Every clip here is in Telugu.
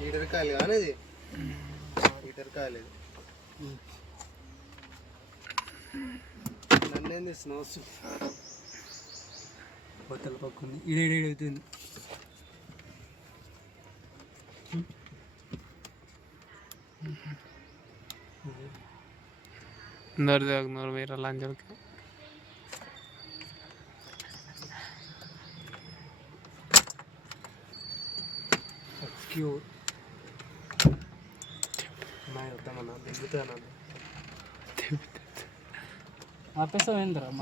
లీటర్ కాయలు కానీ అది లీటర్ కాయలేదు. నన్నేం తెస్తున్నావు? బొత్తల పక్కుంది ఇదేవుతుంది. నూరు వేరే లాంజర్కి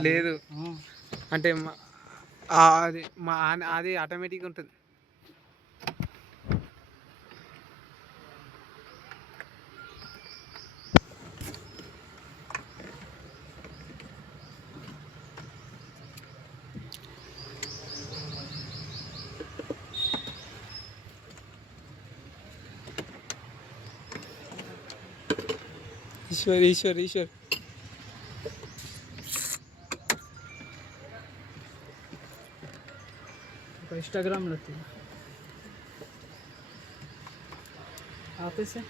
లేదు అంటే అది ఆటోమేటిక్గా ఉంటుంది. ఈశ్వర్ ఈశ్వర్ ఈశ్వర్ इंस्टाग्राम आते से